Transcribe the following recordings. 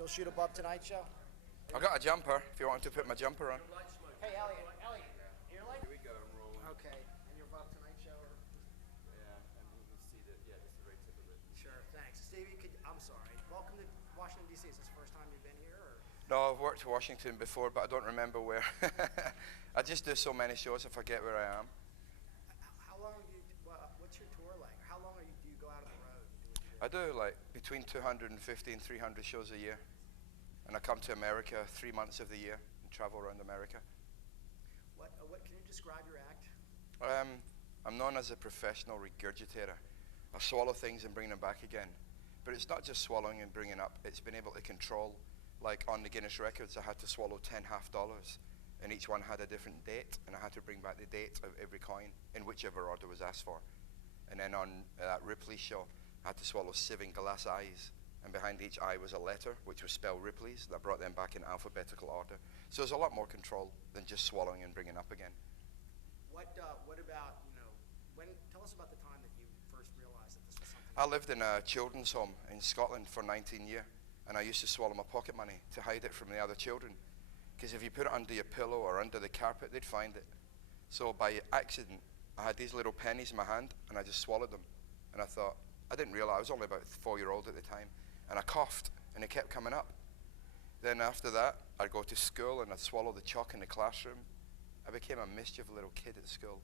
You'll shoot above tonight's show? I got a jumper, if you want to put my jumper on. Hey, Elliot, earlight? Here we go, I'm rolling. Okay, and you're above tonight's show? Or? Yeah, and you can see that, yeah, this is the very tip of it. Sure, thanks. Stevie, I'm sorry. Welcome to Washington, D.C. Is this the first time you've been here? Or? No, I've worked in Washington before, but I don't remember where. I just do so many shows, I forget where I am. How long do you, what's your tour like? How long do you go out on the road? I do like between 250 and 300 shows a year. And I come to America 3 months of the year and travel around America. What can you describe your act? I'm known as a professional regurgitator. I swallow things and bring them back again. But it's not just swallowing and bringing up, it's been able to control. Like on the Guinness records, I had to swallow 10 half dollars, and each one had a different date, and I had to bring back the date of every coin in whichever order was asked for. And then on that Ripley show, I had to swallow 7 glass eyes, and behind each eye was a letter, which was spelled Ripley's, that brought them back in alphabetical order. So there's a lot more control than just swallowing and bringing up again. What about, tell us about the time that you first realized that this was something? I lived in a children's home in Scotland for 19 years, and I used to swallow my pocket money to hide it from the other children. Because if you put it under your pillow or under the carpet, they'd find it. So by accident, I had these little pennies in my hand, and I just swallowed them. And I thought, I didn't realize, I was only about 4-year-old at the time, and I coughed, and it kept coming up. Then after that, I'd go to school, and I'd swallow the chalk in the classroom. I became a mischief little kid at school.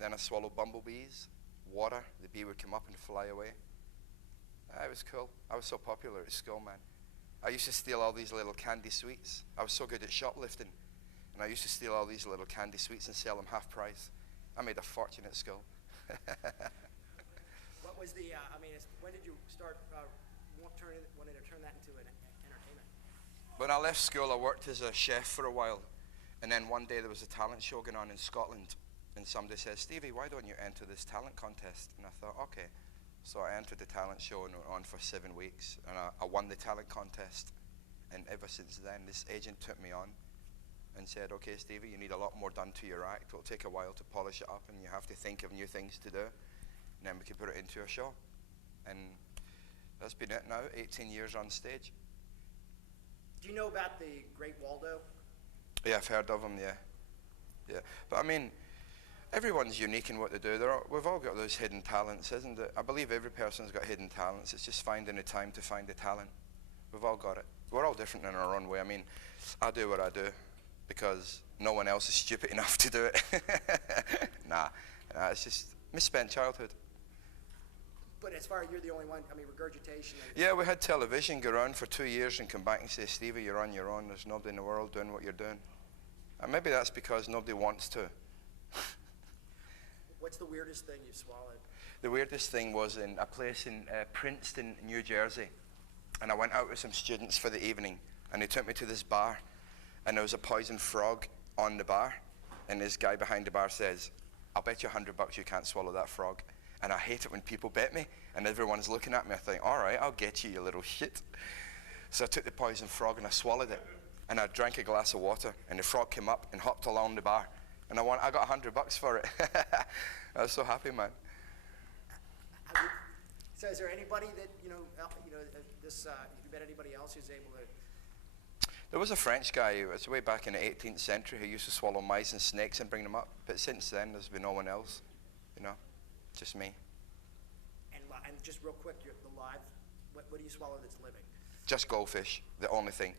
Then I swallowed bumblebees, water, the bee would come up and fly away. It was cool. I was so popular at school, man. I used to steal all these little candy sweets. I was so good at shoplifting, and I used to steal all these little candy sweets and sell them half price. I made a fortune at school. What was the, when did you start wanting to turn that into an entertainment? When I left school, I worked as a chef for a while. And then one day there was a talent show going on in Scotland. And somebody said, Stevie, why don't you enter this talent contest? And I thought, okay. So I entered the talent show and went on for 7 weeks. And I won the talent contest. And ever since then, this agent took me on and said, okay, Stevie, you need a lot more done to your act. It'll take a while to polish it up, and you have to think of new things to do. And then we can put it into a show. And that's been it now, 18 years on stage. Do you know about the Great Waldo? Yeah, I've heard of him, yeah. Yeah, but I mean, everyone's unique in what they do. We've all got those hidden talents, isn't it? I believe every person's got hidden talents. It's just finding the time to find the talent. We've all got it. We're all different in our own way. I mean, I do what I do because no one else is stupid enough to do it. Nah, it's just misspent childhood. But as far as you're the only one, regurgitation. Yeah, we had television go around for 2 years and come back and say, Stevie, you're on your own. There's nobody in the world doing what you're doing. And maybe that's because nobody wants to. What's the weirdest thing you've swallowed? The weirdest thing was in a place in Princeton, New Jersey. And I went out with some students for the evening, and they took me to this bar, and there was a poison frog on the bar. And this guy behind the bar says, I'll bet you $100 you can't swallow that frog. And I hate it when people bet me, and everyone's looking at me. I think, all right, I'll get you, you little shit. So I took the poison frog and I swallowed it, and I drank a glass of water, and the frog came up and hopped along the bar, and I got $100 for it. I was so happy, man. So is there anybody that, have you met anybody else who's able to? There was a French guy, it was way back in the 18th century, who used to swallow mice and snakes and bring them up. But since then, there's been no one else, just me. And just real quick, the live, what do you swallow that's living? Just goldfish, the only thing.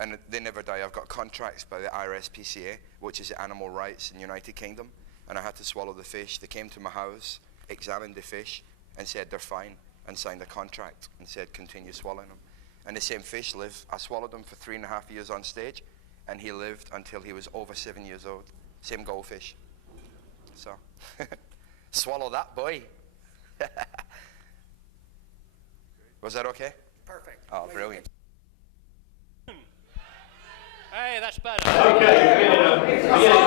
And they never die. I've got contracts by the RSPCA, which is the animal rights in the United Kingdom, and I had to swallow the fish. They came to my house, examined the fish, and said they're fine, and signed a contract, and said continue swallowing them. And the same fish lived. I swallowed him for 3.5 years on stage, and he lived until he was over 7 years old. Same goldfish. So, swallow that, boy. Was that okay? Perfect. Oh, brilliant. Hey, that's better. Okay, we're gonna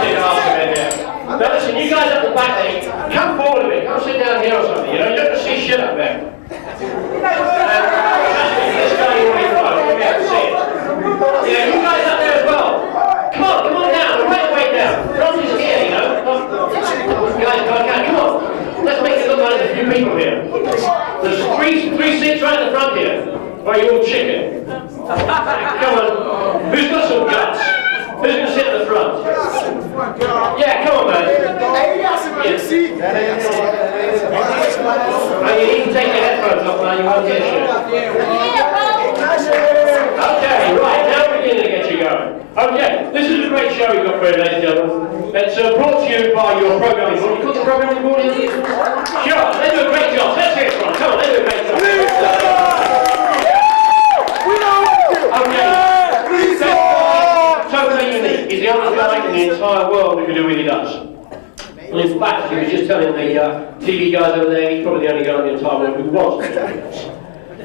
take off a bit here. Now listen, you guys up the back there, come forward a bit. Come sit down here or something. You don't have to see shit up there. This guy you already got. You're going to have to see it. Yeah, you guys up there as well. Come on down. Right way down. Don't be scared, Guys, come on. Let's make it look like there's a few people here. There's three seats right in the front here. Or are you all chicken? Come on. Who's got some guts? Who's going to sit at the front? Yeah, come on, man. Oh, you need to take your headphones off, man. You won't hear shit. Okay, right. Now we're beginning to get you going. Okay, this is a great show we've got for you, ladies and gentlemen. It's brought to you by your programming board. You call the programming board in? Sure, they do a great job. Let's hear it from them. Come on, they do a great job. Okay. Totally unique. He's the only guy in the entire world who can do what he does. Well, in fact, he was just telling the TV guys over there, he's probably the only guy in the entire world who wants to do what he does.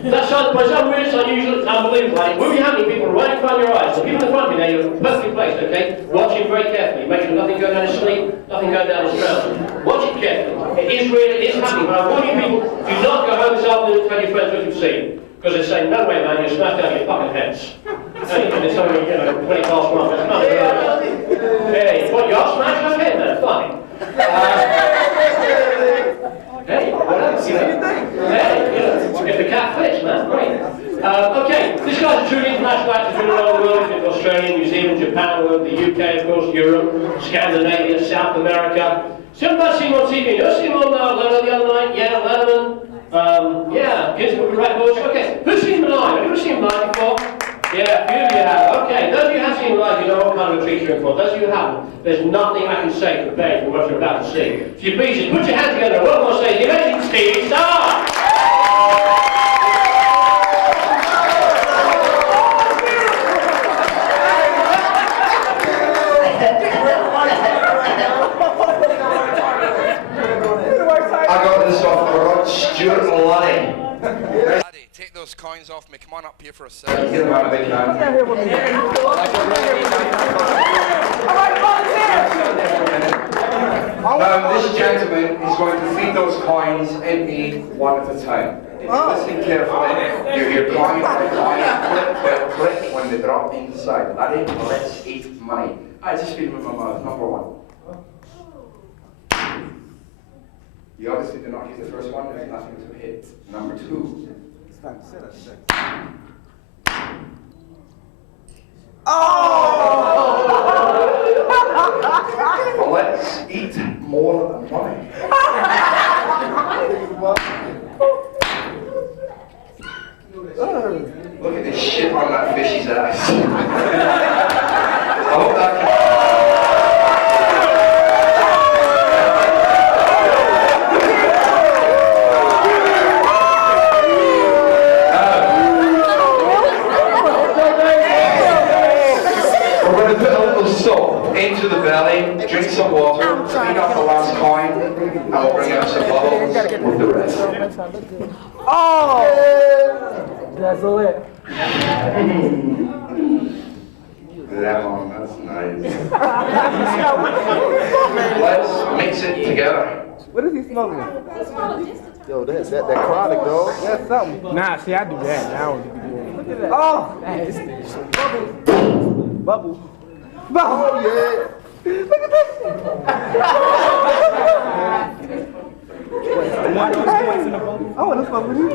That side of the place, unreal, it's unusual, it's unbelievable. It will be happening, people right in front of your eyes. So people in front of you there, you're perfectly placed, okay? Watch him very carefully. Make sure nothing goes down his sleep, nothing goes down his trousers. Watch it carefully. It is real, it is happening. But I warn you people, do not go home this afternoon and tell your friends what you've seen. Because they're saying, no way, man, you're smashed out of your fucking heads. And it's only, 20 past 1. That's not good. Hey, what, you're smashed? Okay, man, fine. Hey, whatever. Hey, if the cat fits, man, great. Okay, this guy's a truly international actor. He's been all over the world. He's been to Australia, New Zealand, Japan, the UK, of course, Europe, Scandinavia, South America. So everybody's seen him on TV. You seen him on Letterman the other night? Yeah, Letterman. Yeah, Guinness Book of Records. Okay, who's seen him live? Have you ever seen him live before? Yeah, a few of you have. Okay, those of you who have seen him live, you know what kind of a treat you're in for. Those of you who haven't, there's nothing I can say to prepare you for what you're about to see. If you please, just put your hands together and welcome on stage the amazing Stevie Starr! I got this off the road, Stuart Maloney. Laddie, take those coins off me. Come on up here for a second. Get them out of the big man. This gentleman is going to feed those coins in me one at a time. If you listen carefully, you hear coin by coin, click, click, click when they drop inside. Laddie, let's eat money. I just feed them with my mouth. Number one. You obviously did not use the first one, there's nothing to hit. Number two. Oh! Well, let's eat more money. Look at this shit on that fish's ass. I hope that into the belly, drink some water, clean up the last coin, and we'll bring out some bubbles with the rest. Oh! That's it. Lemon, that's nice. Let's mix it together. What is he smoking? Yo, that chronic, dog. That's something. Nah, see, I do that. I don't do Look at that. Oh! Bubble. Oh, yeah. Look at this. I want to fuck with you.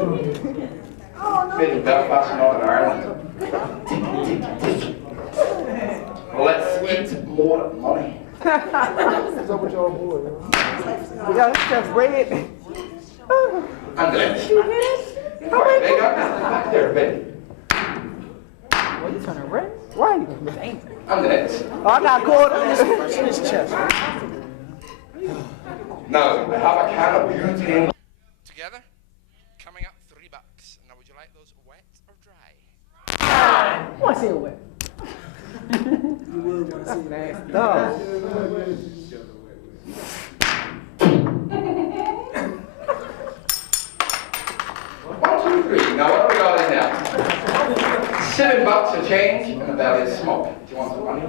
Made in Belfast, Northern Ireland. Well, let's eat more money. What's up with your boy? We got this bread. And then. Quite big, back there, baby. What, you turning red? Right. And the next. Oh, I got caught in his chest. Now, I have a can of butane. Together, coming up $3. Now, would you like those wet or dry? I want to see it wet. You would want to see it nasty. 1, 2, 3. Now, what have we got in there? $7 a change, and the belly is smoke. Do you want some money?